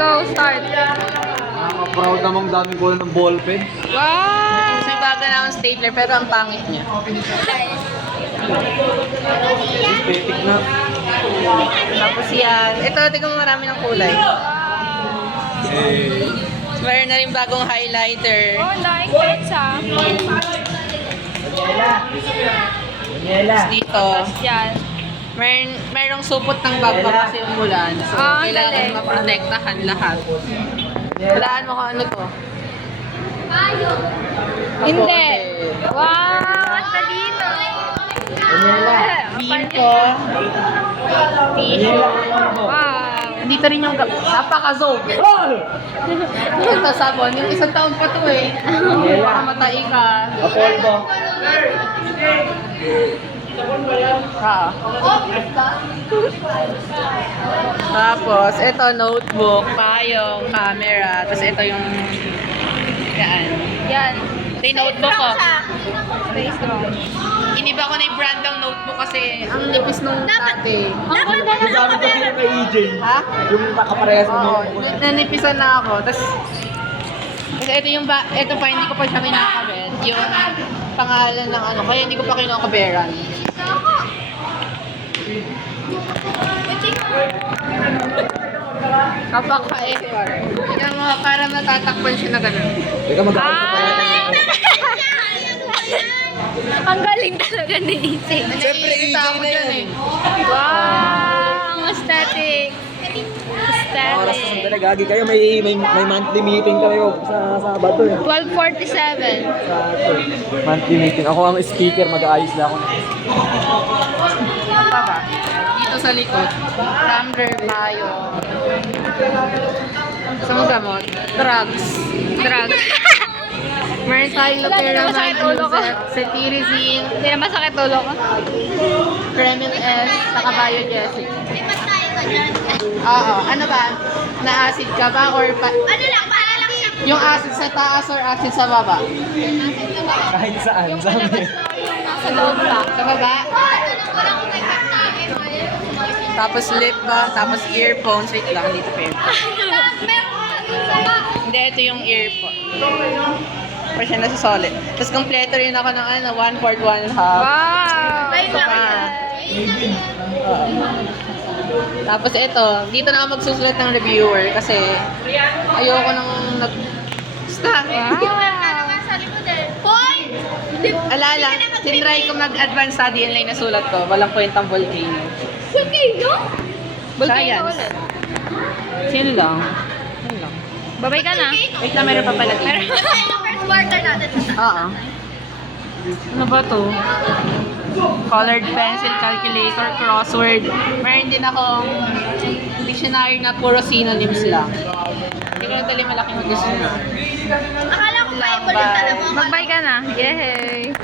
go, start. Nakaka-proud namang daming kulang ng ballpen. Wow! May baga na akong stapler pero ang pangit niya. Aesthetic na. Tapos yan. Ito, tignan mo marami ng kulay. Eh, Meron na rin bagong highlighter. Oh, like it ah. Tapos dito, Yan. merong supot ng bag pa kasi umulan. So, Ah, ang kailangan galing. maprotektahan lahat. Walaan mo kung ano to. Hindi. Wow! Ang talino. Bimpo. Tissue. Wow! Dito rin yung napaka-zoom. Ito sabon, yung isang taon pa to eh. Baka matai ka. Apollo. Tapos, ito notebook, payong, camera. Tapos ito yung yan. Yan. Ito yung notebook ko. Stay strong. Iniba ko na yung brand ng notebook kasi ang nipis nung dati. Ang ganda na Sabi ko sa'yo kay EJ. Ha? Yung nakaparehas mo. Oo, nanipisan na ako. Tapos, kasi ito yung ito pa, hindi ko pa siya kinakabit. Yung pangalan ng ano, kaya hindi ko pa kinakaberan. Kapaka-effort. Kaya mo, para matatakpan siya na gano'n. Teka, mag-aaral ka pala. Ang galing talaga ni Isi. Siyempre, EJ Naiirita ako na dyan yan. Wow! Ang aesthetic. Oras na Aesthetic. sandali, gagi kayo. May monthly meeting kayo sa Sabado eh. 12:47. Monthly meeting. Ako ang speaker, mag-aayos na ako. Ano pa ba? Dito sa likod, tumbler, payo. Sa mga gamot, drugs. Drugs. Meron tayong Wala na naman sakit ulo ko. cetirizine, Hindi na masakit ulo ko. Kremin S, saka Biogesic. Oo, ano ba? Na-acid ka ba or pa? Ano lang, para lang siya. Yung acid sa taas or acid sa baba? Kahit saan, Yung sabi. palabas na yung nasa loob lang. Sa baba? Tapos lip balm, tapos earphones. Wait lang, dito pa yun. Hindi, ito yung earphone. Pa siya nasa solid. Tapos kompleto rin ako ng ano, 1/4, 1/2. Wow! Ayun lang Tapos ito, dito na ako magsusulat ng reviewer kasi ayoko nang Basta. Alala, tinry ko mag-advance study yun lang yung nasulat ko. Walang kwentang volcano. Volcano? Volcano Science. ulit. Sino lang? Sino lang? Babay ka na. Wait na, meron pa pala dito. First quarter natin. Oo. Ano ba to? Colored pencil, calculator, crossword. Meron din akong dictionary na puro synonyms lang. Hindi ko nadali malaki mag-gusto na. Akala ko Bible yung tala mo. Magbay ka na. Yay!